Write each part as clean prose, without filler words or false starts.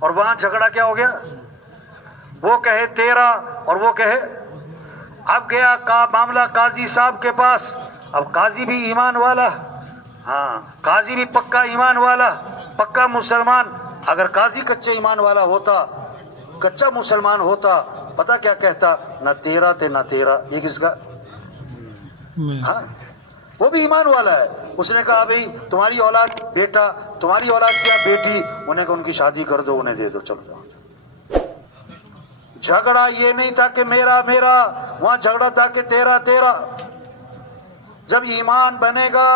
اور وہاں جھگڑا کیا ہو گیا؟ وہ کہے 13 اور وہ کہے. اب گیا معاملہ قاضی صاحب کے پاس. اب قاضی بھی ایمان والا, ہاں قاضی بھی پکا ایمان والا, پکا مسلمان. اگر قاضی کچے ایمان والا ہوتا, کچا مسلمان ہوتا, پتہ کیا کہتا؟ نہ 13 تھے نہ 13. یہ کس کا؟ ہاں وہ بھی ایمان والا ہے. اس نے کہا بھئی تمہاری اولاد بیٹا, تمہاری اولاد کیا بیٹی, انہیں کہ ان کی شادی کر دو, انہیں دے دو, چلو جاؤ. جھگڑا یہ نہیں تھا کہ میرا میرا, وہاں جھگڑا تھا کہ 13. جب ایمان بنے گا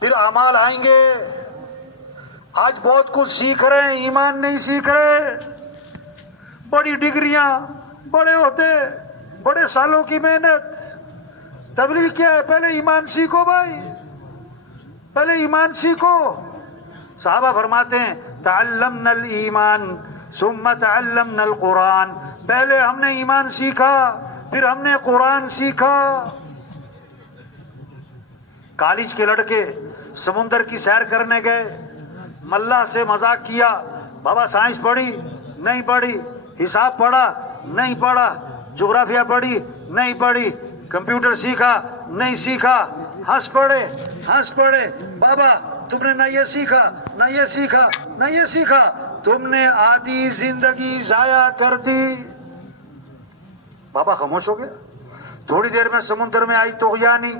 پھر اعمال آئیں گے. آج بہت کچھ سیکھ رہے ہیں, ایمان نہیں سیکھ رہے. بڑی ڈگریاں, بڑے ہوتے, بڑے سالوں کی محنت. تبلیغ کیا ہے؟ پہلے ایمان سیکھو بھائی, پہلے ایمان سیکھو. صحابہ فرماتے ہیں تعلمنا الایمان ثم تعلمنا القرآن. پہلے ہم نے ایمان سیکھا پھر ہم نے قرآن سیکھا. کالج کے لڑکے سمندر کی سیر کرنے گئے, ملا سے مذاق کیا, بابا سائنس پڑھی نہیں پڑھی, حساب پڑھا نہیں پڑھا, جغرافیہ پڑھی نہیں پڑھی, کمپیوٹر سیکھا نہیں سیکھا. ہنس پڑے بابا تم نے نہ یہ سیکھا نہ یہ سیکھا نہ یہ سیکھا, تم نے آدھی زندگی ضائع کر دی. بابا خاموش ہو گیا. تھوڑی دیر میں سمندر میں آئی طغیانی,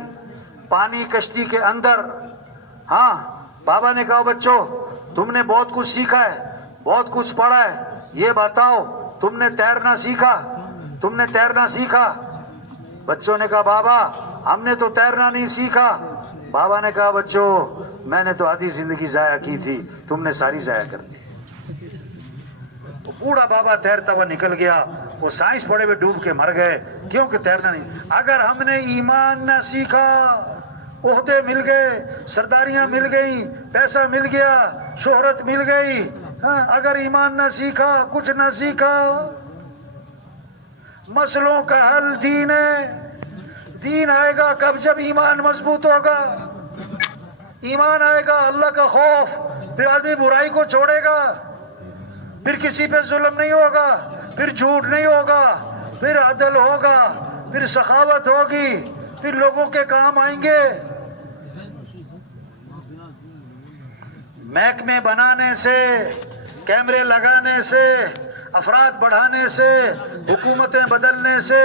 پانی کشتی کے اندر. ہاں بابا نے کہا بچوں تم نے بہت کچھ سیکھا ہے, بہت کچھ پڑھا ہے, یہ بتاؤ تم نے تیرنا سیکھا, تم نے تیرنا سیکھا؟ بچوں نے کہا بابا ہم نے تو تیرنا نہیں سیکھا. بابا نے کہا بچوں میں نے تو آدھی زندگی ضائع کی تھی, تم نے ساری ضائع کر دی. وہ بوڑھا بابا تیرتا ہوا نکل گیا. وہ سائنس پڑھے ہوئے ڈوب کے مر گئے, کیونکہ تیرنا نہیں. اگر ہم نے ایمان نہ سیکھا, عہدے مل گئے, سرداریاں مل گئیں, پیسہ مل گیا, شہرت مل گئی, ہاں اگر ایمان نہ سیکھا, کچھ نہ سیکھا. مسئلوں کا حل دین ہے. دین آئے گا کب؟ جب ایمان مضبوط ہوگا. ایمان آئے گا, اللہ کا خوف, پھر آدمی برائی کو چھوڑے گا, پھر کسی پہ ظلم نہیں ہوگا, پھر جھوٹ نہیں ہوگا, پھر عدل ہوگا, پھر سخاوت ہوگی, پھر لوگوں کے کام آئیں گے. محکمے بنانے سے, کیمرے لگانے سے, افراد بڑھانے سے, حکومتیں بدلنے سے,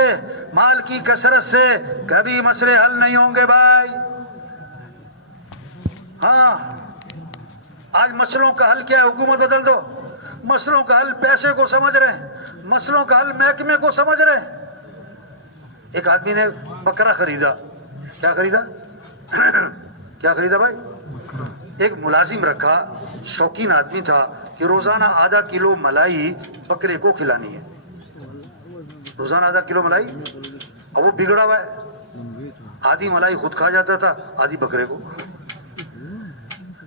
مال کی کثرت سے کبھی مسئلے حل نہیں ہوں گے بھائی. ہاں آج مسئلوں کا حل کیا ہے؟ حکومت بدل دو. مسئلوں کا حل پیسے کو سمجھ رہے ہیں, مسئلوں کا حل محکمے کو سمجھ رہے ہیں. ایک آدمی نے بکرا خریدا. کیا خریدا؟ کیا خریدا بھائی؟ ایک ملازم رکھا, شوقین آدمی تھا کہ روزانہ آدھا کلو ملائی بکرے کو کھلانی ہے. روزانہ آدھا کلو ملائی. اب وہ بگڑا ہوا ہے, آدھی ملائی خود کھا جاتا تھا, آدھی بکرے کو.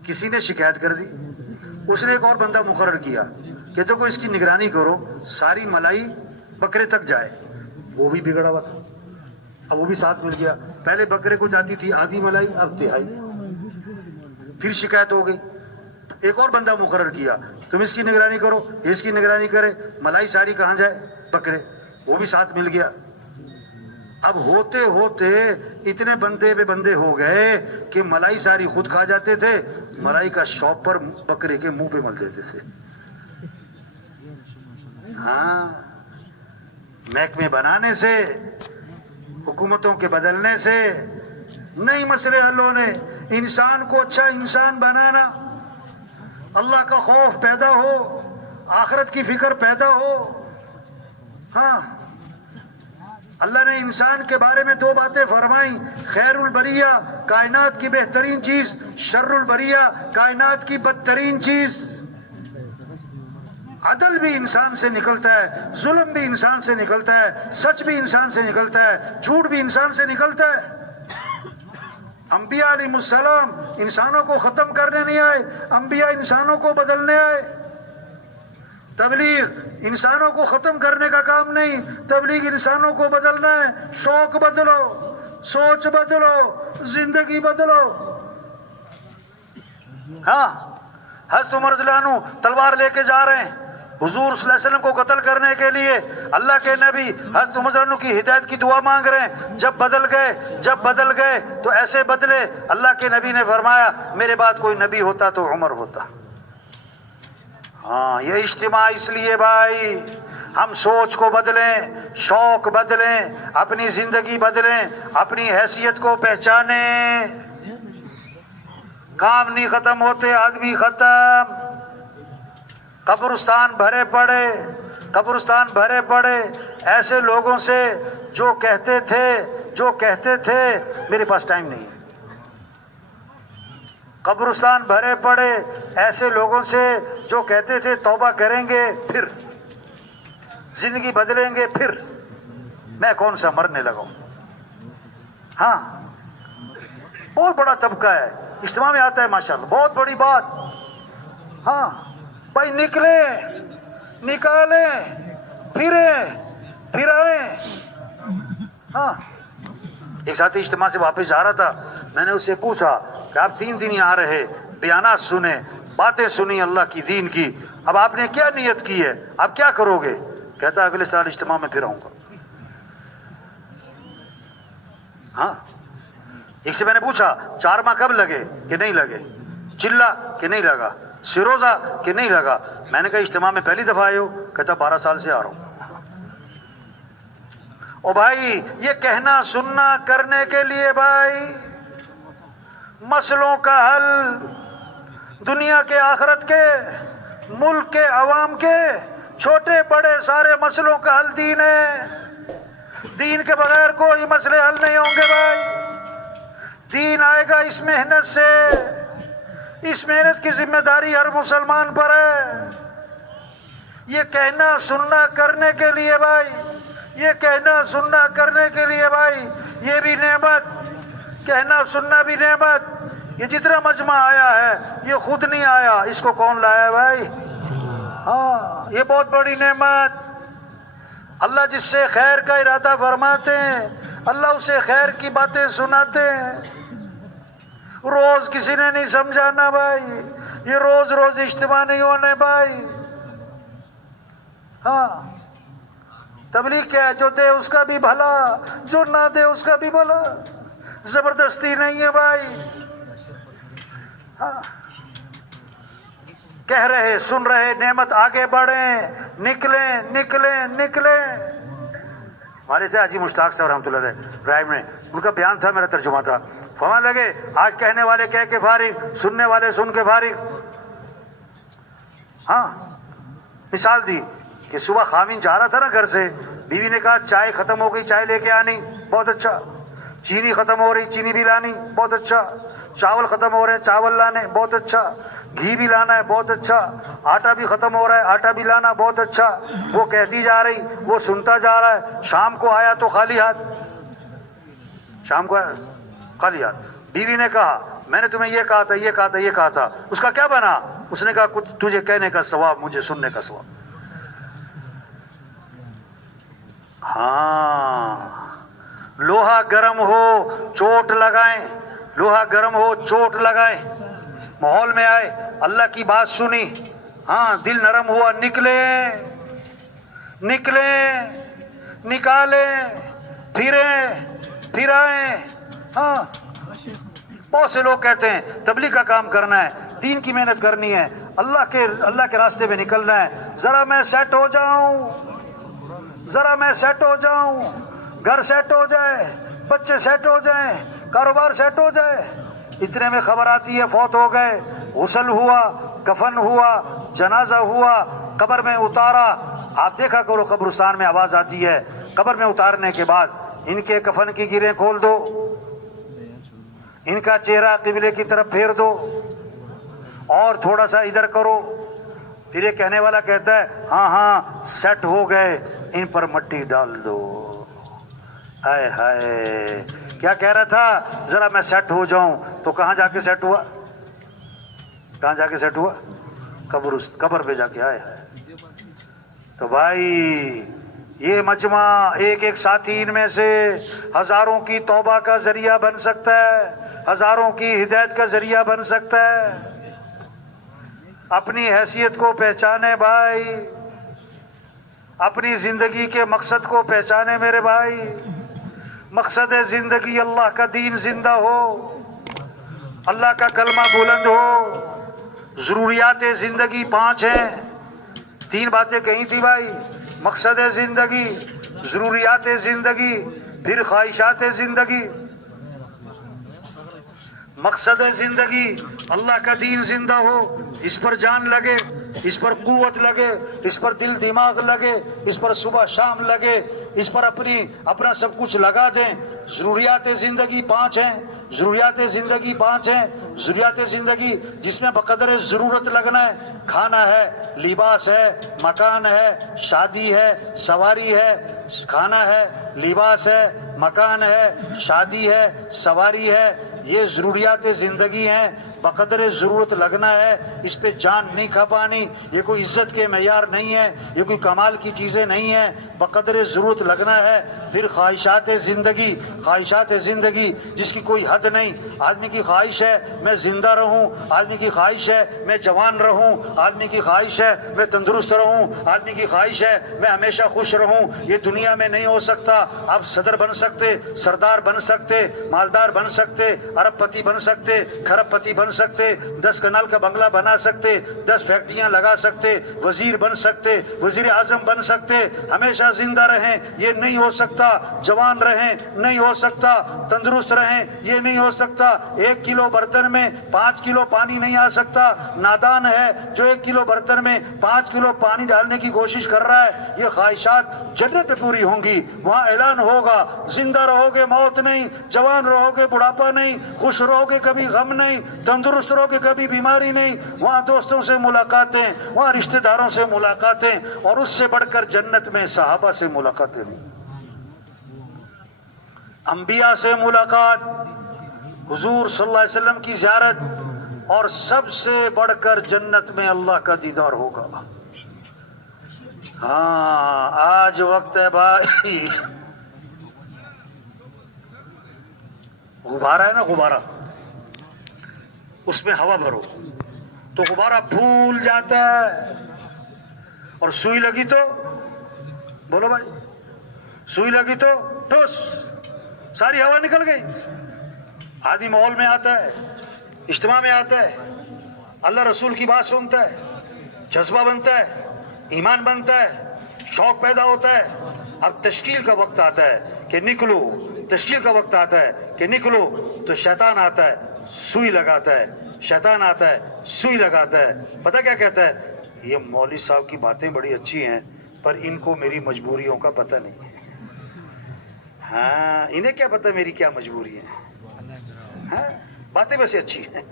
کسی نے شکایت کر دی. اس نے ایک اور بندہ مقرر کیا کہ تو اس کی نگرانی کرو, ساری ملائی بکرے تک جائے. وہ بھی بگڑا ہوا تھا, اب وہ بھی ساتھ مل گیا. پہلے بکرے کو جاتی تھی آدھی ملائی, اب تہائی. پھر شکایت ہو گئی. ایک اور بندہ مقرر کیا, تم اس کی نگرانی کرو, اس کی نگرانی کرے, ملائی ساری کہاں جائے؟ بکرے. وہ بھی ساتھ مل گیا. اب ہوتے ہوتے اتنے بندے پہ بندے ہو گئے کہ ملائی ساری خود کھا جاتے تھے, ملائی کا شاپ پر بکرے کے منہ پہ مل دیتے تھے. ہاں محکمے بنانے سے, حکومتوں کے بدلنے سے نہیں مسئلے حل ہونے. انسان کو اچھا انسان بنانا, اللہ کا خوف پیدا ہو, آخرت کی فکر پیدا ہو. ہاں اللہ نے انسان کے بارے میں 2 باتیں فرمائیں, خیر البریہ کائنات کی بہترین چیز, شر البریہ کائنات کی بدترین چیز. عدل بھی انسان سے نکلتا ہے, ظلم بھی انسان سے نکلتا ہے, سچ بھی انسان سے نکلتا ہے, جھوٹ بھی انسان سے نکلتا ہے. انبیاء علیہ السلام انسانوں کو ختم کرنے نہیں آئے, انبیاء انسانوں کو بدلنے آئے. تبلیغ انسانوں کو ختم کرنے کا کام نہیں, تبلیغ انسانوں کو بدلنا ہے. شوق بدلو, سوچ بدلو, زندگی بدلو. ہاں حضرت عمر رضی اللہ عنہ تلوار لے کے جا رہے ہیں حضور صلی اللہ علیہ وسلم کو قتل کرنے کے لیے. اللہ کے نبی حضرت عمر رضی اللہ عنہ کی ہدایت کی دعا مانگ رہے ہیں. جب بدل گئے تو ایسے بدلے. اللہ کے نبی نے فرمایا میرے بعد کوئی نبی ہوتا تو عمر ہوتا. ہاں یہ اجتماع اس لیے بھائی ہم سوچ کو بدلیں, شوق بدلیں, اپنی زندگی بدلیں, اپنی حیثیت کو پہچانیں. کام نہیں ختم ہوتے آدمی ختم. قبرستان بھرے پڑے ایسے لوگوں سے جو کہتے تھے میرے پاس ٹائم نہیں ہے. قبرستان بھرے پڑے ایسے لوگوں سے جو کہتے تھے توبہ کریں گے پھر زندگی بدلیں گے پھر میں کون سا مرنے لگا ہوں. ہاں بہت بڑا طبقہ ہے اجتماع میں آتا ہے ماشاءاللہ, بہت بڑی بات. ہاں بھائی نکالیں پھرائیں. ہاں ایک ساتھی اجتماع سے واپس جا رہا تھا, میں نے اس سے پوچھا کہ آپ 3 دن یہاں رہے, بیانات سنے, باتیں سنی اللہ کی دین کی, اب آپ نے کیا نیت کی ہے, آپ کیا کرو گے؟ کہتا اگلے سال اجتماع میں پھر آؤں گا. ہاں ایک سے میں نے پوچھا 4 ماہ کب لگے کہ نہیں لگے, چلا کہ نہیں لگا, سروزہ کہ نہیں لگا. میں نے کہا اجتماع میں پہلی دفعہ آئے ہو؟ کہتا 12 سال سے آ رہا ہوں. او بھائی یہ کہنا سننا کرنے کے لیے بھائی مسئلوں کا حل, دنیا کے آخرت کے, ملک کے عوام کے, چھوٹے بڑے سارے مسئلوں کا حل دین ہے. دین کے بغیر کوئی مسئلے حل نہیں ہوں گے بھائی. دین آئے گا اس محنت سے. اس محنت کی ذمہ داری ہر مسلمان پر ہے. یہ کہنا سننا کرنے کے لیے بھائی, یہ کہنا سننا کرنے کے لیے بھائی, یہ بھی نعمت, کہنا سننا بھی نعمت. یہ جتنا مجمع آیا ہے یہ خود نہیں آیا, اس کو کون لایا ہے بھائی؟ ہاں یہ بہت بڑی نعمت. اللہ جس سے خیر کا ارادہ فرماتے ہیں اللہ اسے خیر کی باتیں سناتے ہیں. روز کسی نے نہیں سمجھانا بھائی, یہ روز اجتماع نہیں ہونے بھائی. ہاں تبلیغ کیا ہے, جو دے اس کا بھی بھلا, جو نہ دے اس کا بھی بھلا. زبردستی نہیں ہے بھائی. ہاں کہہ رہے سن رہے نعمت, آگے بڑھیں, نکلیں. ہمارے تھے حاجی مشتاق صاحب رحمۃ اللہ علیہ رائم نے, ان کا بیان تھا, میرا ترجمہ تھا. فرمانے لگے آج کہنے والے کہہ کے فارغ, سننے والے سن کے فارغ. ہاں مثال دی کہ صبح خامین جا رہا تھا نا گھر سے, بیوی نے کہا چائے ختم ہو گئی, چائے لے کے آنی, بہت اچھا. چینی ختم ہو رہی, چینی بھی لانی, بہت اچھا. چاول ختم ہو رہے ہیں, چاول لانے, بہت اچھا. گھی بھی لانا ہے, بہت اچھا. آٹا بھی ختم ہو رہا ہے, آٹا بھی لانا, بہت اچھا. وہ کہتی جا رہی, وہ سنتا جا رہا ہے. شام کو آیا تو خالی ہاتھ, شام کو آیا خالی ہاتھ. بیوی نے کہا میں نے تمہیں یہ کہا تھا. اس کا کیا بنا؟ اس نے کہا تجھے کہنے کا ثواب, مجھے سننے کا ثواب. ہاں لوہا گرم ہو چوٹ لگائیں, ماحول میں آئے, اللہ کی بات سنی, ہاں دل نرم ہوا, نکالیں پھرائیں. ہاں بہت سے لوگ کہتے ہیں تبلیغ کا کام کرنا ہے, دین کی محنت کرنی ہے, اللہ کے راستے میں نکلنا ہے. ذرا میں سیٹ ہو جاؤں, گھر سیٹ ہو جائے, بچے سیٹ ہو جائیں, کاروبار سیٹ ہو جائے. اتنے میں خبر آتی ہے فوت ہو گئے, غسل ہوا, کفن ہوا, جنازہ ہوا, قبر میں اتارا. آپ دیکھا کرو قبرستان میں آواز آتی ہے, قبر میں اتارنے کے بعد ان کے کفن کی گرہیں کھول دو, ان کا چہرہ قبلے کی طرف پھیر دو, اور تھوڑا سا ادھر کرو. پھر یہ کہنے والا کہتا ہے ہاں سیٹ ہو گئے, ان پر مٹی ڈال دو. ہائے ہائے کیا کہہ رہا تھا, ذرا میں سیٹ ہو جاؤں. تو کہاں جا کے سیٹ ہوا؟ قبر پہ جا کے. آئے تو بھائی یہ مجمع ایک ساتھی ان میں سے ہزاروں کی توبہ کا ذریعہ بن سکتا ہے, ہزاروں کی ہدایت کا ذریعہ بن سکتا ہے. اپنی حیثیت کو پہچانے بھائی، اپنی زندگی کے مقصد کو پہچانے میرے بھائی۔ مقصد زندگی اللہ کا دین زندہ ہو، اللہ کا کلمہ بلند ہو۔ ضروریات زندگی 5 ہیں، 3 باتیں کہی تھی بھائی۔ مقصد زندگی، ضروریات زندگی، پھر خواہشات زندگی۔ مقصد زندگی اللہ کا دین زندہ ہو، اس پر جان لگے، اس پر قوت لگے، اس پر دل دماغ لگے، اس پر صبح شام لگے، اس پر اپنا سب کچھ لگا دیں۔ ضروریات زندگی 5 ہیں، ضروریات زندگی 5 ہیں۔ ضروریات زندگی جس میں بقدر ضرورت لگنا ہے، کھانا ہے، لباس ہے، مکان ہے، شادی ہے، سواری ہے۔ کھانا ہے، لباس ہے، مکان ہے، شادی ہے، سواری ہے، یہ ضروریات زندگی ہیں۔ بقدر ضرورت لگنا ہے، اس پہ جان نہیں کھپانی۔ یہ کوئی عزت کے معیار نہیں ہے، یہ کوئی کمال کی چیزیں نہیں ہیں، بقدر ضرورت لگنا ہے۔ پھر خواہشات زندگی، خواہشات زندگی جس کی کوئی حد نہیں۔ آدمی کی خواہش ہے میں زندہ رہوں، آدمی کی خواہش ہے میں جوان رہوں، آدمی کی خواہش ہے میں تندرست رہوں، آدمی کی خواہش ہے میں ہمیشہ خوش رہوں۔ یہ دنیا میں نہیں ہو سکتا۔ آپ صدر بن سکتے، سردار بن سکتے، مالدار بن سکتے، ارب پتی بن سکتے، کھرب پتی بن سکتے، 10 کنال کا بنگلہ بنا سکتے، 10 فیکٹریاں لگا سکتے، وزیر بن سکتے، وزیر اعظم بن سکتے، ہمیشہ زندہ رہیں یہ نہیں ہو سکتا۔ جوان رہیں نہیں ہو سکتا، تندرست رہیں یہ نہیں ہو سکتا۔ 1 کلو برتن میں 5 کلو پانی نہیں آ سکتا۔ نادان ہے جو 1 کلو برتن میں 5 کلو پانی ڈالنے کی کوشش کر رہا ہے۔ یہ خواہشات جنت میں پوری ہوں گی، وہاں اعلان ہوگا زندہ رہو گے موت نہیں، جوان رہو گے بڑھاپا نہیں، خوش رہو گے کبھی غم نہیں، تندرست رہو گے کبھی بیماری نہیں۔ وہاں دوستوں سے ملاقاتیں، وہاں رشتہ داروں سے ملاقاتیں، اور اس سے بڑھ کر جنت میں صحابہ سے ملاقاتیں نہیں، انبیاء سے ملاقات، حضور صلی اللہ علیہ وسلم کی زیارت، اور سب سے بڑھ کر جنت میں اللہ کا دیدار ہوگا۔ ہاں آج وقت ہے بھائی، غبارہ ہے نا غبارہ، اس میں ہوا بھرو تو غبارہ پھول جاتا ہے، اور سوئی لگی تو بولو بھائی، سوئی لگی تو ٹھوس ساری ہوا نکل گئی۔ آدمی ماحول میں آتا ہے، اجتماع میں آتا ہے، اللہ رسول کی بات سنتا ہے، جذبہ بنتا ہے، ایمان بنتا ہے، شوق پیدا ہوتا ہے۔ اب تشکیل کا وقت آتا ہے کہ نکلو، تشکیل کا وقت آتا ہے کہ نکلو، تو شیطان آتا ہے سوئی لگاتا ہے، شیطان آتا ہے سوئی لگاتا ہے۔ پتہ کیا کہتا ہے؟ یہ مولوی صاحب کی باتیں بڑی اچھی ہیں پر ان کو میری مجبوریوں کا پتہ نہیں ہے۔ ہاں انہیں کیا پتہ میری کیا مجبوری ہے، ہاں باتیں ویسے اچھی ہیں،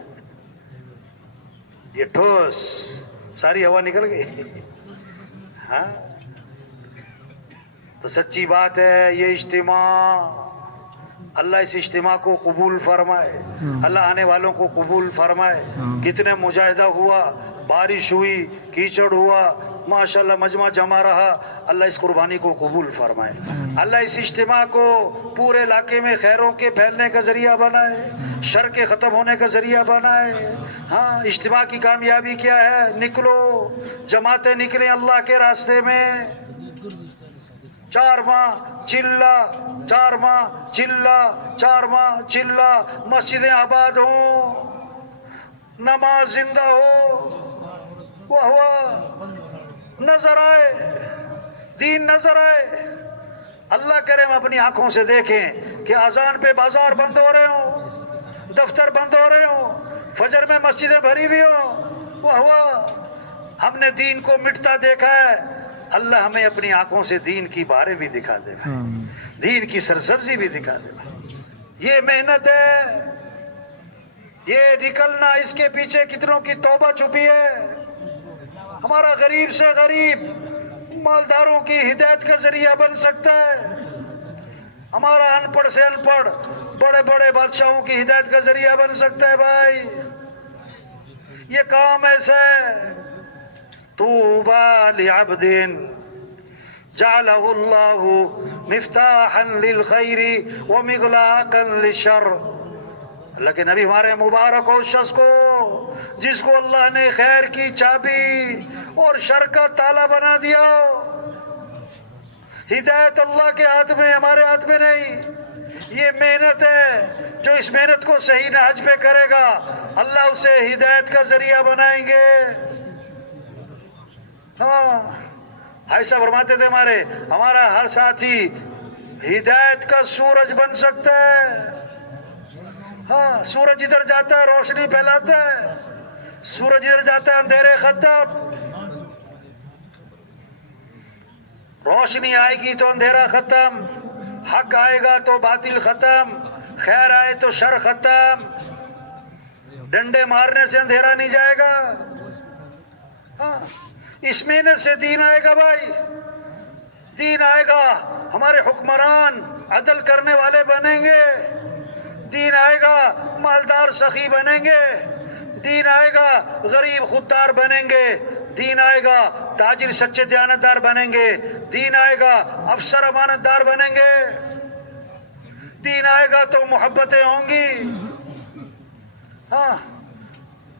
یہ ٹھوس ساری ہوا نکل گئی۔ ہاں تو سچی بات ہے یہ اجتماع، اللہ اس اجتماع کو قبول فرمائے، اللہ آنے والوں کو قبول فرمائے۔ کتنے مجاہدہ ہوا، بارش ہوئی، کیچڑ ہوا، ماشاءاللہ مجمع جمع رہا، اللہ اس قربانی کو قبول فرمائے۔ اللہ اس اجتماع کو پورے علاقے میں خیروں کے پھیلنے کا ذریعہ بنائے، شر کے ختم ہونے کا ذریعہ بنائے۔ ہاں اجتماع کی کامیابی کیا ہے؟ نکلو، جماعتیں نکلیں اللہ کے راستے میں، 4 ماہ چلا، 4 ماہ چلا، 4 ماہ چلا، مسجدیں آباد ہوں، نماز زندہ ہو، وہ نظر آئے، دین نظر آئے۔ اللہ کرے ہم اپنی آنکھوں سے دیکھیں کہ اذان پہ بازار بند ہو رہے ہوں، دفتر بند ہو رہے ہوں، فجر میں مسجدیں بھری ہوئی ہوں، وہ ہم نے دین کو مٹتا دیکھا ہے۔ اللہ ہمیں اپنی آنکھوں سے دین کی بہاریں بھی دکھا دے، دین کی سرسبزی بھی دکھا دے۔ یہ محنت ہے، یہ نکلنا، اس کے پیچھے کتنوں کی توبہ چھپی ہے۔ ہمارا غریب سے غریب مالداروں کی ہدایت کا ذریعہ بن سکتا ہے، ہمارا ان پڑھ سے ان پڑھ بڑے بڑے بادشاہوں کی ہدایت کا ذریعہ بن سکتا ہے۔ بھائی یہ کام ایسا ہے، طوبى لعبد جعله الله مفتاحا للخير ومغلاقا للشر۔ اللہ کے نبی ہمارے مبارک ہو اس شخص کو جس کو اللہ نے خیر کی چابی اور شر کا تالا بنا دیا ہو. ہدایت اللہ کے ہاتھ میں، ہمارے ہاتھ میں نہیں. یہ محنت ہے، جو اس محنت کو صحیح نہج پہ کرے گا اللہ اسے ہدایت کا ذریعہ بنائیں گے. ہاں ایسا فرماتے تھے ہمارا ہر ساتھی ہدایت کا سورج بن سکتا ہے. ہاں سورج ادھر جاتا ہے روشنی پھیلاتا ہے، سورج ادھر جاتا ہے اندھیرے ختم. روشنی آئے گی تو اندھیرا ختم، حق آئے گا تو باطل ختم، خیر آئے تو شر ختم. ڈنڈے مارنے سے اندھیرا نہیں جائے گا. ہاں اس محنت سے دین آئے گا بھائی، دین آئے گا. ہمارے حکمران عدل کرنے والے بنیں گے، دین آئے گا مالدار سخی بنیں گے، دین آئے گا غریب خوددار بنیں گے، دین آئے گا تاجر سچے دیانتدار بنیں گے، دین آئے گا افسر امانت دار بنیں گے، دین آئے گا تو محبتیں ہوں گی. ہاں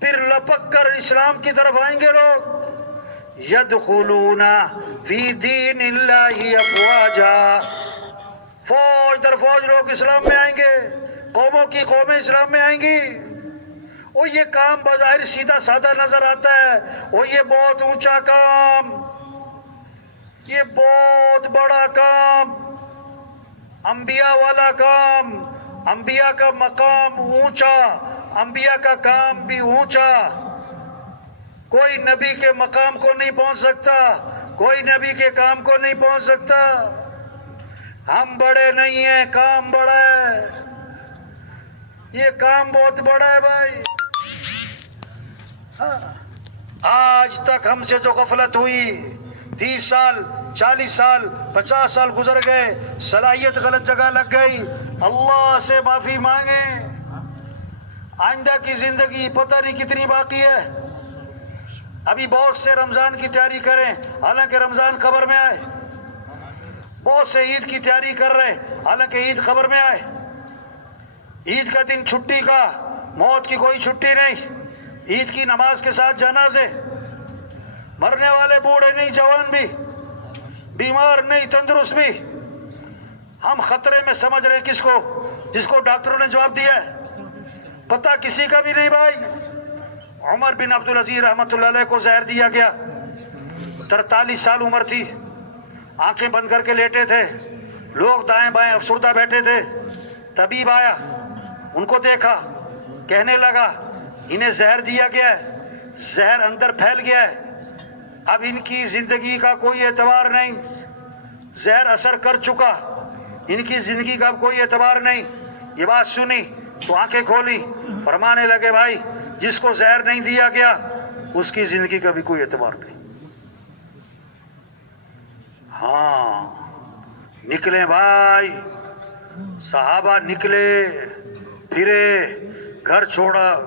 پھر لپک کر اسلام کی طرف آئیں گے لوگ. یدخلون فی دین اللہ افواجا، فوج در فوج لوگ اسلام میں آئیں گے، قوموں کی قومیں اسلام میں آئیں گی. اور یہ کام بظاہر سیدھا سادہ نظر آتا ہے، اور یہ بہت اونچا کام، یہ بہت بڑا کام، انبیاء والا کام. انبیاء کا مقام اونچا، انبیاء کا کام بھی اونچا. کوئی نبی کے مقام کو نہیں پہنچ سکتا، کوئی نبی کے کام کو نہیں پہنچ سکتا. ہم بڑے نہیں ہیں، کام بڑا ہے. یہ کام بہت بڑا ہے بھائی. آج تک ہم سے جو غفلت ہوئی، 30 سال 40 سال 50 سال گزر گئے، صلاحیت غلط جگہ لگ گئی. اللہ سے معافی مانگیں. آئندہ کی زندگی پتہ نہیں کتنی باقی ہے. ابھی بہت سے رمضان کی تیاری کریں حالانکہ رمضان خبر میں آئے، بہت سے عید کی تیاری کر رہے حالانکہ عید خبر میں آئے. عید کا دن چھٹی کا، موت کی کوئی چھٹی نہیں. عید کی نماز کے ساتھ جنازے، مرنے والے بوڑھے نہیں جوان بھی، بیمار نہیں تندرست بھی. ہم خطرے میں سمجھ رہے کس کو؟ جس کو ڈاکٹروں نے جواب دیا ہے. پتہ کسی کا بھی نہیں بھائی. عمر بن عبدالعزیز رحمۃ اللہ علیہ کو زہر دیا گیا، 43 سال عمر تھی، آنکھیں بند کر کے لیٹے تھے، لوگ دائیں بائیں افسردہ بیٹھے تھے. طبیب آیا، ان کو دیکھا، کہنے لگا انہیں زہر دیا گیا ہے، زہر اندر پھیل گیا ہے، اب ان کی زندگی کا کوئی اعتبار نہیں، زہر اثر کر چکا، ان کی زندگی کا کوئی اعتبار نہیں. یہ بات سنی تو آنکھیں کھولی، فرمانے لگے بھائی جس کو زہر نہیں دیا گیا اس کی زندگی کا بھی کوئی اعتبار نہیں. ہاں نکلے بھائی، صحابہ نکلے پھرے، گھر چھوڑا،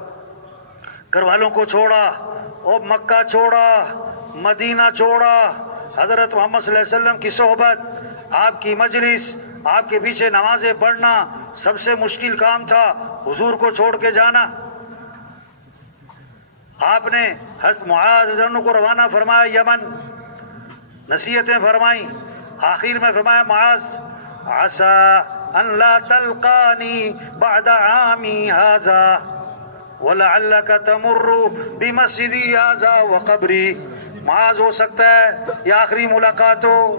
گھر والوں کو چھوڑا، اور مکہ چھوڑا، مدینہ چھوڑا. حضرت محمد صلی اللہ علیہ وسلم کی صحبت، آپ کی مجلس، آپ کے پیچھے نمازیں پڑھنا سب سے مشکل کام تھا. حضور کو چھوڑ کے جانا. آپ نے حضرت معاذ رضی اللہ عنہ کو روانہ فرمایا یمن، نصیحتیں فرمائیں. آخر میں فرمایا معاذ عسى ان لا تلقانی بعد عامی هذا ولعلك تمر بمسجدی هذا وقبری. معاذ ہو سکتا ہے یہ آخری ملاقات ہو،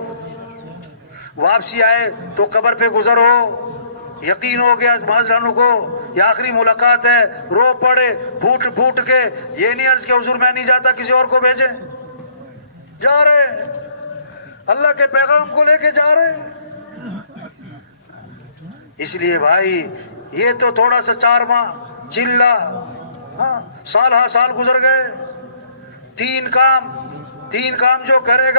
واپسی آئے تو قبر پہ گزر ہو. یقین ہو گیا معاذ عنہ کو یہ آخری ملاقات ہے. رو پڑے پھوٹ پھوٹ کے، یہ نہیں عرض کہ حضور میں نہیں جاتا کسی اور کو بھیجیں. جا رہے اللہ کے پیغام کو لے کے جا رہے. اس لیے بھائی یہ تو تھوڑا سا 4 ماہ چلا، ہاں سال ہا سال گزر گئے. تین کام جو کرے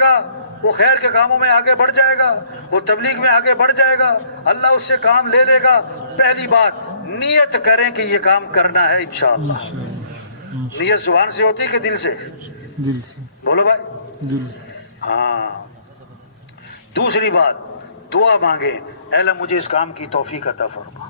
گا وہ خیر کے کاموں میں آگے بڑھ جائے گا، وہ تبلیغ میں آگے بڑھ جائے گا، اللہ اس سے کام لے لے گا. پہلی بات نیت کریں کہ یہ کام کرنا ہے انشاءاللہ. نیت زبان سے ہوتی کہ دل سے؟ دل سے. بولو بھائی دل. ہاں. دوسری بات دعا مانگے، اے اللہ مجھے اس کام کی توفیق عطا فرما.